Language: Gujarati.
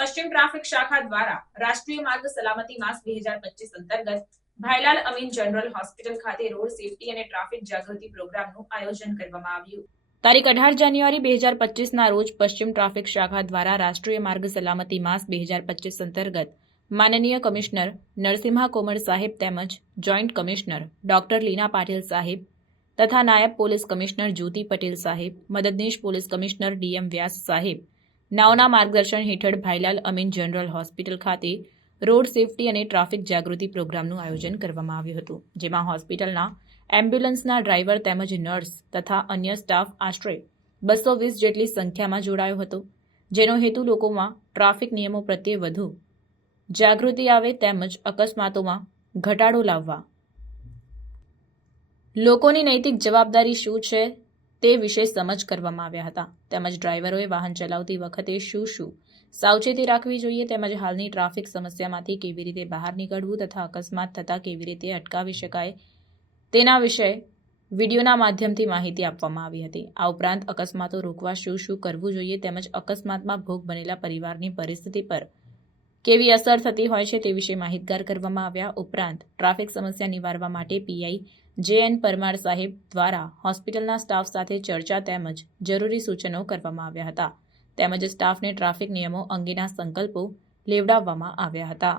પશ્ચિમ ટ્રાફિક શાખા દ્વારા રાષ્ટ્રીય માર્ગ સલામતી માસ 2025 અંતર્ગત ભાઈલાલ અમીન જનરલ હોસ્પિટલ ખાતે રોડ સેફટી અને ટ્રાફિક જાગૃતિ પ્રોગ્રામનું આયોજન કરવામાં આવ્યું। તારીખ 18 જાન્યુઆરી 2025ના રોજ પશ્ચિમ ટ્રાફિક શાખા દ્વારા રાષ્ટ્રીય માર્ગ સલામતી માસ 2025 અંતર્ગત માનનીય કમિશનર નરસિમ્હા કોમર સાહેબ તેમજ જોઈન્ટ કમિશનર ડોક્ટર લીના પાટીલ સાહેબ તથા નાયબ પોલીસ કમિશનર જ્યોતિ પટેલ સાહેબ, મદદનીશ પોલીસ કમિશનર ડીએમ વ્યાસ સાહેબ નાઓના માર્ગદર્શન હેઠળ ભાઈલાલ અમીન જનરલ હોસ્પિટલ ખાતે રોડ સેફટી અને ટ્રાફિક જાગૃતિ પ્રોગ્રામનું આયોજન કરવામાં આવ્યું હતું, જેમાં હોસ્પિટલના એમ્બ્યુલન્સના ડ્રાઈવર તેમજ નર્સ તથા અન્ય સ્ટાફ આશરે 220 જેટલી સંખ્યામાં જોડાયો હતો, જેનો હેતુ લોકોમાં ટ્રાફિક નિયમો પ્રત્યે વધુ જાગૃતિ આવે તેમજ અકસ્માતોમાં ઘટાડો લાવવા લોકોની નૈતિક જવાબદારી શું છે તે વિશે સમજ કરવામાં આવ્યા હતા, તેમજ ડ્રાઈવરોએ વાહન ચલાવતી વખતે શું સાવચેતી રાખવી જોઈએ તેમજ હાલની ટ્રાફિક સમસ્યામાંથી કેવી રીતે બહાર નીકળવું તથા અકસ્માત થતાં કેવી રીતે અટકાવી શકાય તેના વિશે વિડીયોના માધ્યમથી માહિતી આપવામાં આવી હતી। આ ઉપરાંત અકસ્માતો રોકવા શું કરવું જોઈએ તેમજ અકસ્માતમાં ભોગ બનેલા પરિવારની પરિસ્થિતિ પર કેવી અસર થતી હોય છે તે વિશે માહિતગાર કરવામાં આવ્યા। ઉપરાંત ટ્રાફિક સમસ્યા નિવારવા માટે પીઆઈ જે.એન. પરમાર સાહેબ દ્વારા હોસ્પિટલના સ્ટાફ સાથે ચર્ચા તેમજ જરૂરી સૂચનો કરવામાં આવ્યા હતા, તેમજ સ્ટાફને ટ્રાફિક નિયમો અંગેના સંકલ્પો લેવડાવવામાં આવ્યા હતા।